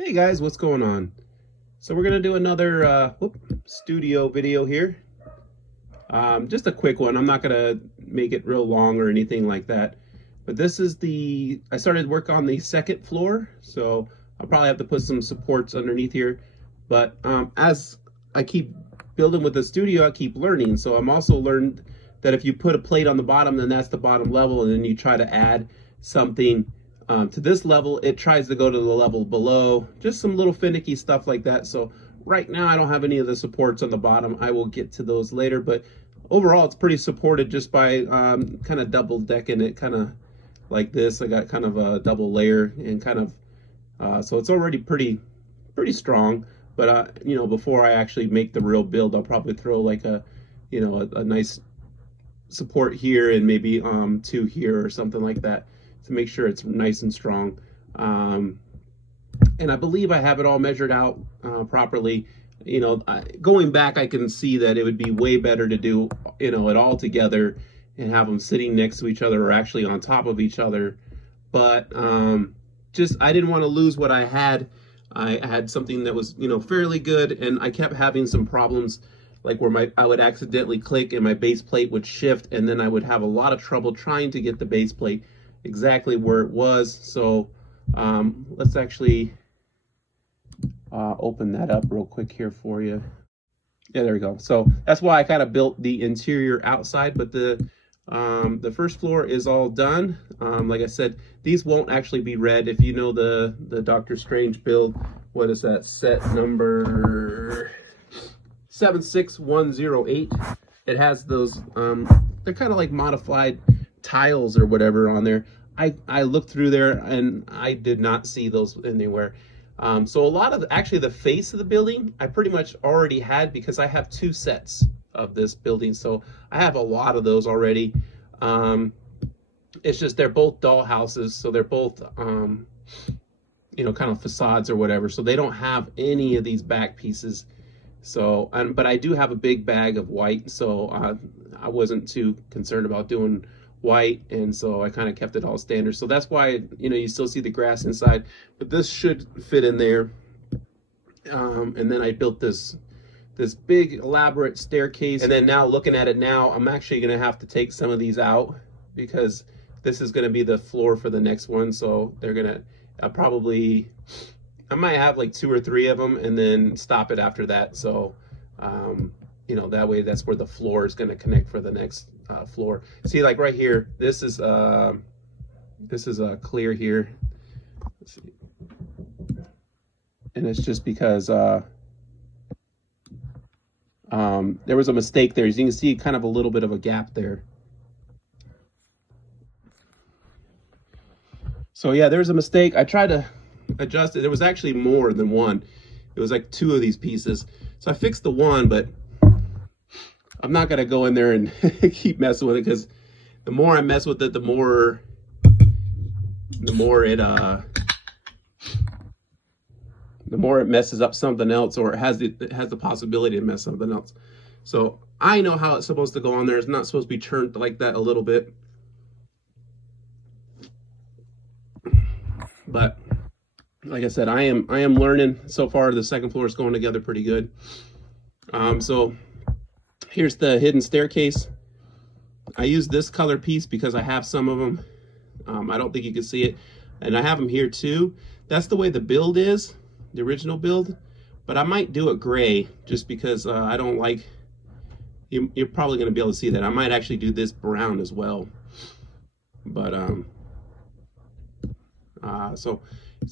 Hey guys, what's going on? So we're gonna do another studio video here. Just a quick one. I'm not gonna make it real long or anything like that. But this is I started work on the second floor, so I'll probably have to put some supports underneath here. But as I keep building with the studio, I keep learning. So I'm also learned that if you put a plate on the bottom, then that's the bottom level, and then you try to add something to this level, it tries to go to the level below. Just some little finicky stuff like that. So right now I don't have any of the supports on the bottom. I will get to those later, but overall it's pretty supported just by kind of double decking it, kind of like this. I got kind of a double layer and kind of so it's already pretty strong. But before I actually make the real build, I'll probably throw like a nice support here and maybe two here or something like that to make sure it's nice and strong. And I believe I have it all measured out properly. Going back, I can see that it would be way better to do it all together and have them sitting next to each other or actually on top of each other. But just I didn't want to lose what I had. I had something that was fairly good, and I kept having some problems like where I would accidentally click and my base plate would shift, and then I would have a lot of trouble trying to get the base plate exactly where it was. So let's actually open that up real quick here for you. Yeah, there we go. So that's why I kind of built the interior outside, but the first floor is all done. Like I said, these won't actually be red. If you know the Doctor Strange build, what is that, set number 76108? It has those they're kind of like modified tiles or whatever on there. I looked through there and I did not see those anywhere. So a lot of actually the face of the building I pretty much already had, because I have two sets of this building, so I have a lot of those already. It's just they're both doll houses, so they're both kind of facades or whatever, so they don't have any of these back pieces. So but I do have a big bag of white, so I wasn't too concerned about doing white, and so I kind of kept it all standard. So that's why you still see the grass inside, but this should fit in there. And then I built this big elaborate staircase, and then now looking at it now, I'm actually going to have to take some of these out because this is going to be the floor for the next one. So they're going to I might have like 2 or 3 of them and then stop it after that. So that way that's where the floor is going to connect for the next floor. See, like right here, this is clear here. Let's see. And it's just because there was a mistake there. As you can see, kind of a little bit of a gap there. So yeah, there's a mistake. I tried to adjust it. There was actually more than one. It was like 2 of these pieces. So I fixed the one, but I'm not gonna go in there and keep messing with it, because the more I mess with it, the more it messes up something else, or it has the possibility to mess something else. So I know how it's supposed to go on there. It's not supposed to be turned like that a little bit. But like I said, I am learning. So far the second floor is going together pretty good. So here's the hidden staircase. I use this color piece because I have some of them. I don't think you can see it, and I have them here too. That's the way the build is, the original build, but I might do it gray just because I don't like, you're probably going to be able to see that. I might actually do this brown as well. But so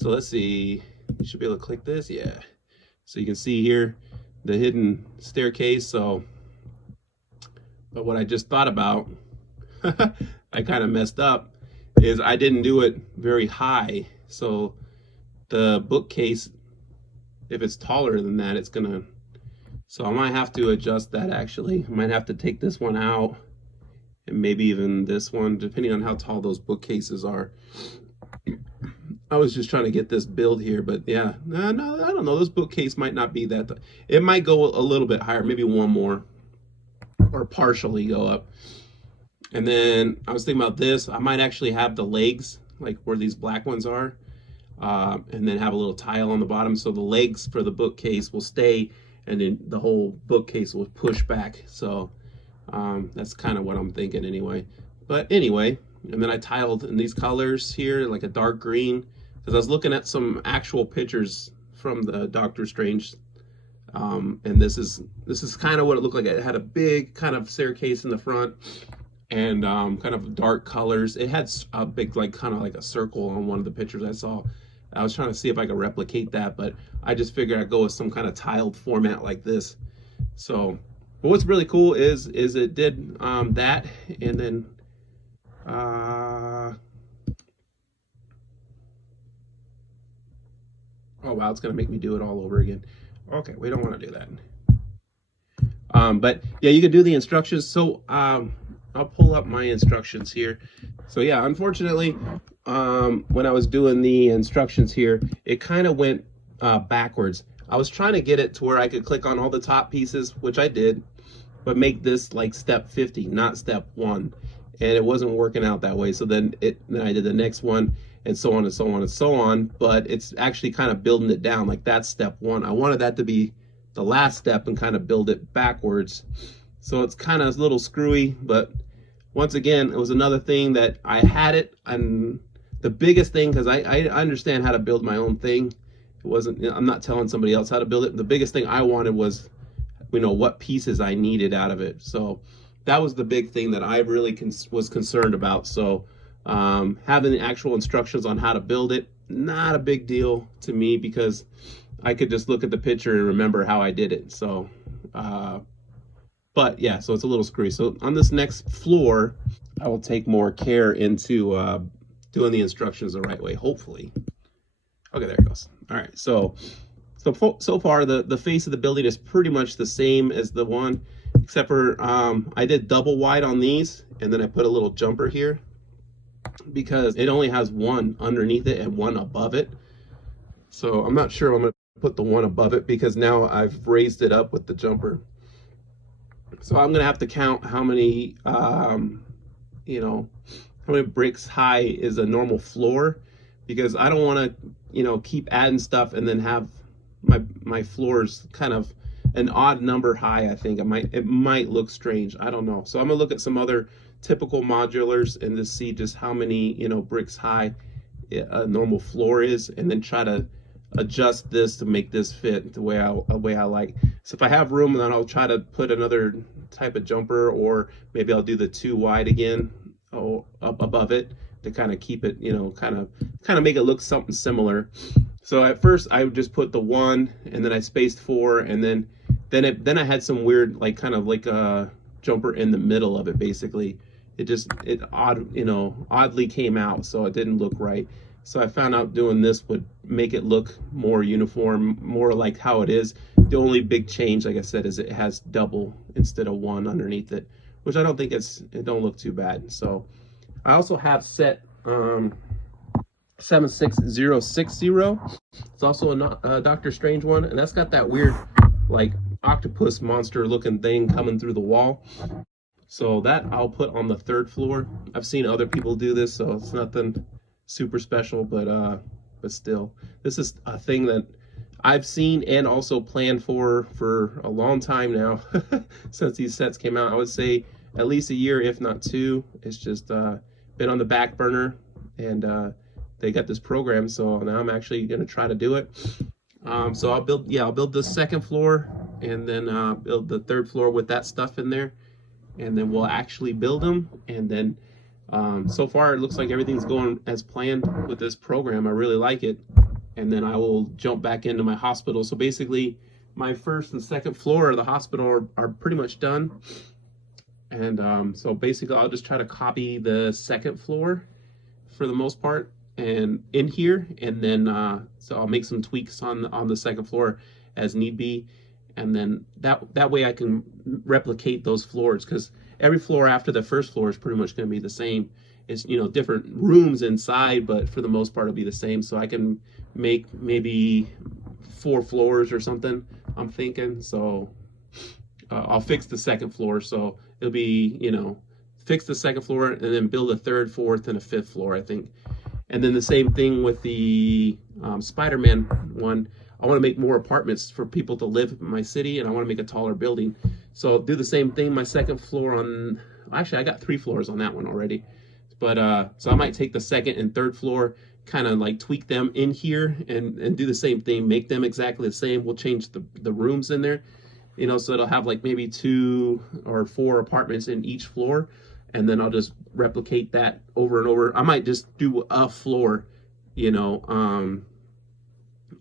let's see, you should be able to click this. Yeah, so you can see here the hidden staircase. So but what I just thought about, I kind of messed up, is I didn't do it very high. So the bookcase, if it's taller than that, it's gonna, so I might have to adjust that actually. I might have to take this one out and maybe even this one, depending on how tall those bookcases are. I was just trying to get this build here, but yeah, no, I don't know. This bookcase might not be that, it might go a little bit higher, maybe one more, or partially go up. And then I was thinking about this. I might actually have the legs, like where these black ones are, and then have a little tile on the bottom so the legs for the bookcase will stay, and then the whole bookcase will push back. So that's kind of what I'm thinking anyway. But anyway, and then I tiled in these colors here, like a dark green, because I was looking at some actual pictures from the Doctor Strange, and this is kind of what it looked like. It had a big kind of staircase in the front, and kind of dark colors. It had a big, like, kind of like a circle on one of the pictures I saw. I was trying to see if I could replicate that, but I just figured I'd go with some kind of tiled format like this. So, but what's really cool is it did that, and then oh wow, it's gonna make me do it all over again. Okay, we don't want to do that. But yeah, you can do the instructions. So I'll pull up my instructions here. So yeah, unfortunately, when I was doing the instructions here, it kind of went backwards. I was trying to get it to where I could click on all the top pieces, which I did, but make this like step 50, not step 1. And it wasn't working out that way. So then I did the next one, and so on and so on and so on. But it's actually kind of building it down, like that's step 1. I wanted that to be the last step and kind of build it backwards. So it's kind of a little screwy, but once again, it was another thing that I had it. And the biggest thing, because I understand how to build my own thing. It wasn't, I'm not telling somebody else how to build it. The biggest thing I wanted was, you know, what pieces I needed out of it. So that was the big thing that I really was concerned about. So having the actual instructions on how to build it, not a big deal to me, because I could just look at the picture and remember how I did it. So but yeah, so it's a little screwy. So on this next floor, I will take more care into doing the instructions the right way, hopefully. Okay, there it goes. All right, so far the face of the building is pretty much the same as the one, except for I did double wide on these, and then I put a little jumper here because it only has one underneath it and one above it. So I'm not sure I'm gonna put the one above it because now I've raised it up with the jumper. So I'm gonna have to count how many, you know, how many bricks high is a normal floor, because I don't want to, you know, keep adding stuff and then have my floors kind of an odd number high. I think it might look strange. I don't know. So I'm gonna look at some other typical modulars and just see just how many, you know, bricks high a normal floor is, and then try to adjust this to make this fit the way I like. So if I have room, then I'll try to put another type of jumper, or maybe I'll do the 2 wide again, up above it, to kind of keep it, you know, kind of make it look something similar. So at first I would just put the 1, and then I spaced 4, and then I had some weird, like, kind of like a jumper in the middle of it. Basically, it oddly came out, so it didn't look right. So I found out doing this would make it look more uniform, more like how it is. The only big change, like I said, is it has double instead of 1 underneath it, which I don't think it don't look too bad. So I also have set 76060. It's also a Doctor Strange one, and that's got that weird, like, octopus monster looking thing coming through the wall. So that I'll put on the 3rd floor. I've seen other people do this, so it's nothing super special, but still, this is a thing that I've seen and also planned for a long time now. Since these sets came out, I would say at least a year, if not 2. It's just been on the back burner, and they got this program, so now I'm actually going to try to do it. So I'll build the 2nd floor, and then build the 3rd floor with that stuff in there, and then we'll actually build them. And then so far it looks like everything's going as planned with this program. I really like it. And then I will jump back into my hospital. So basically my 1st and 2nd floor of the hospital are pretty much done. And so basically I'll just try to copy the 2nd floor for the most part and in here, and then so I'll make some tweaks on the 2nd floor as need be, and then that way I can replicate those floors, because every floor after the 1st floor is pretty much going to be the same. It's, you know, different rooms inside, but for the most part it'll be the same. So I can make maybe 4 floors or something, I'm thinking. So I'll fix the 2nd floor, so it'll be, you know, fix the 2nd floor and then build a 3rd, 4th, and a 5th floor, I think. And then the same thing with the Spider-Man one. I want to make more apartments for people to live in my city, and I want to make a taller building. So I'll do the same thing. My second floor on, actually, I got 3 floors on that one already. But so I might take the second and third floor, kind of like tweak them in here and do the same thing, make them exactly the same. We'll change the rooms in there, so it'll have like maybe 2 or 4 apartments in each floor, and then I'll just replicate that over and over. I might just do a floor, you know,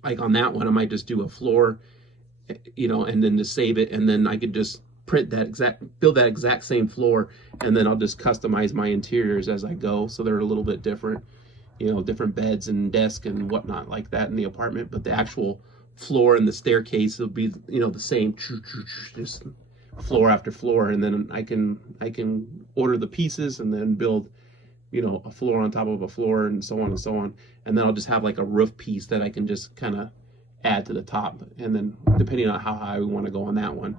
like on that one, I might just do a floor, and then just save it, and then I could just build that exact same floor, and then I'll just customize my interiors as I go, so they're a little bit different, different beds and desk and whatnot like that in the apartment, but the actual floor and the staircase will be, the same, just floor after floor, and then I can order the pieces and then build, a floor on top of a floor and so on and so on. And then I'll just have like a roof piece that I can just kind of add to the top. And then depending on how high we want to go on that one.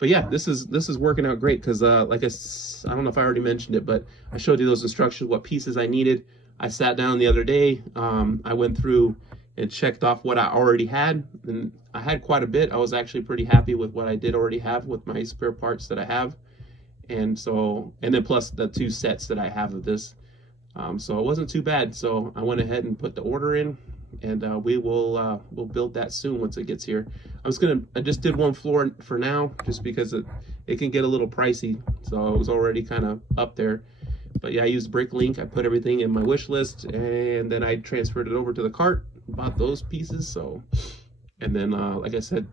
But yeah, this is working out great because I don't know if I already mentioned it, but I showed you those instructions, what pieces I needed. I sat down the other day. I went through and checked off what I already had, and I had quite a bit. I was actually pretty happy with what I did already have with my spare parts that I have. And then plus the 2 sets that I have of this. So it wasn't too bad. So I went ahead and put the order in, and we'll build that soon once it gets here. I just did 1 floor for now, just because it can get a little pricey. So it was already kind of up there. But yeah, I used BrickLink. I put everything in my wish list, and then I transferred it over to the cart, bought those pieces. So, and then like I said,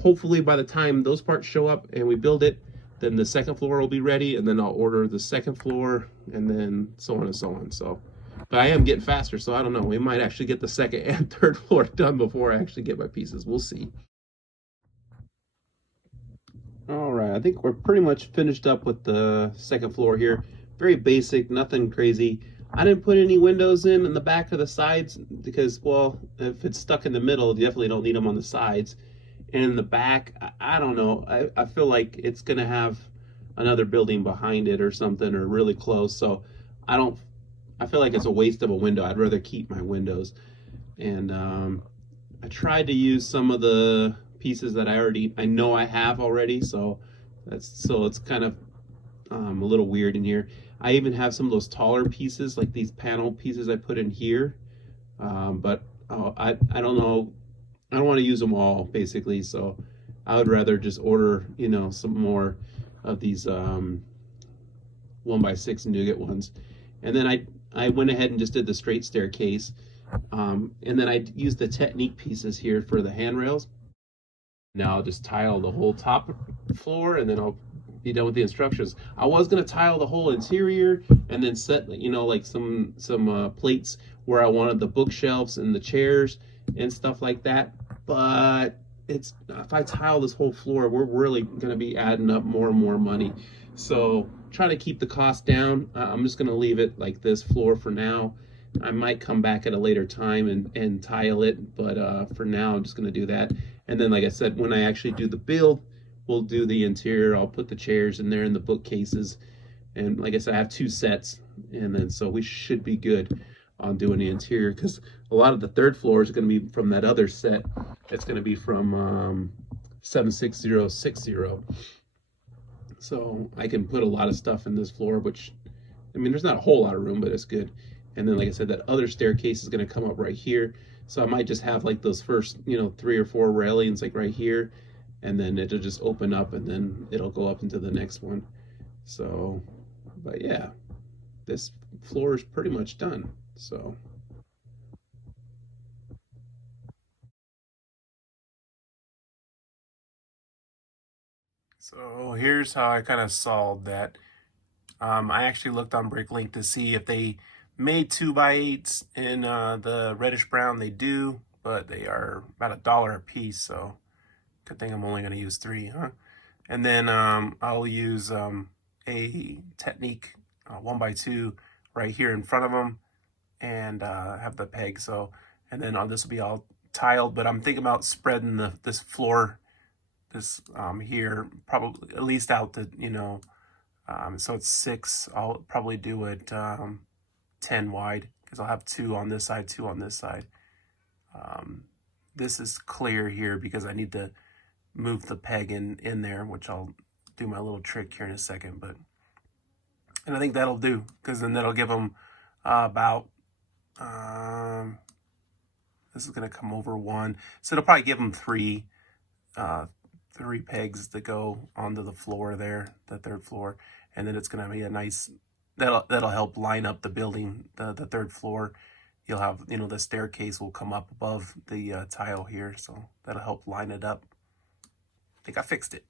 hopefully by the time those parts show up and we build it, then the second floor will be ready, and then I'll order the second floor, and then so on and so on. So, but I am getting faster, so I don't know. We might actually get the second and third floor done before I actually get my pieces. We'll see. All right, I think we're pretty much finished up with the second floor here. Very basic, nothing crazy. I didn't put any windows in the back or the sides because, well, if it's stuck in the middle, you definitely don't need them on the sides. And in the back, I don't know. I feel like it's gonna have another building behind it or something, or really close. So I don't. I feel like it's a waste of a window. I'd rather keep my windows. And I tried to use some of the pieces that I know I have already. So it's kind of a little weird in here. I even have some of those taller pieces, like these panel pieces I put in here. But I don't know. I don't want to use them all, basically. So I would rather just order, some more of these 1x6 nougat ones. And then I went ahead and just did the straight staircase. And then I used the Technique pieces here for the handrails. Now I'll just tile the whole top floor, and then I'll be done with the instructions. I was gonna tile the whole interior and then set, like some plates where I wanted the bookshelves and the chairs and stuff like that. But if I tile this whole floor, we're really gonna be adding up more and more money. So try to keep the cost down. I'm just gonna leave it like this floor for now. I might come back at a later time and tile it, but for now I'm just gonna do that. And then, like I said, when I actually do the build, we'll do the interior. I'll put the chairs in there and the bookcases. And like I said, I have 2 sets. And then so we should be good on doing the interior, because a lot of the third floor is going to be from that other set. It's going to be from 76060. So I can put a lot of stuff in this floor, which, I mean, there's not a whole lot of room, but it's good. And then, like I said, that other staircase is going to come up right here. So I might just have like those first, 3 or 4 railings like right here, and then it'll just open up, and then it'll go up into the next one. So, but yeah, this floor is pretty much done. So here's how I kind of solved that. I actually looked on BrickLink to see if they made 2x8s in the reddish brown. They do, but they are about $1 a piece. So good thing I'm only going to use 3, huh? And then I'll use a Technique 1x2 right here in front of them, and have the peg. So, and then this will be all tiled. But I'm thinking about spreading this floor, this here, probably at least out to, so it's 6. I'll probably do it 10 wide, because I'll have 2 on this side, 2 on this side. This is clear here because I need to move the peg in there, which I'll do my little trick here in a second. And I think that'll do, because then that'll give them about, this is going to come over 1. So it'll probably give them 3 pegs to go onto the floor there, the 3rd floor. And then it's going to be a nice, that'll help line up the building, the 3rd floor. You'll have, you know, the staircase will come up above the tile here. So that'll help line it up. I think I fixed it.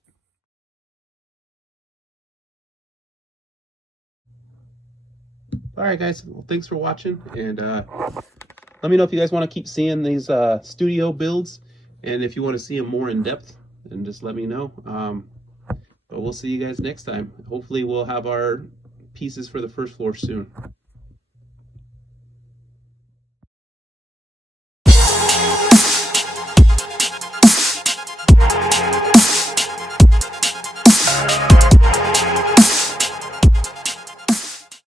All right, guys. Well, thanks for watching. And let me know if you guys want to keep seeing these studio builds. And if you want to see them more in depth, then just let me know. But we'll see you guys next time. Hopefully we'll have our pieces for the 1st floor soon.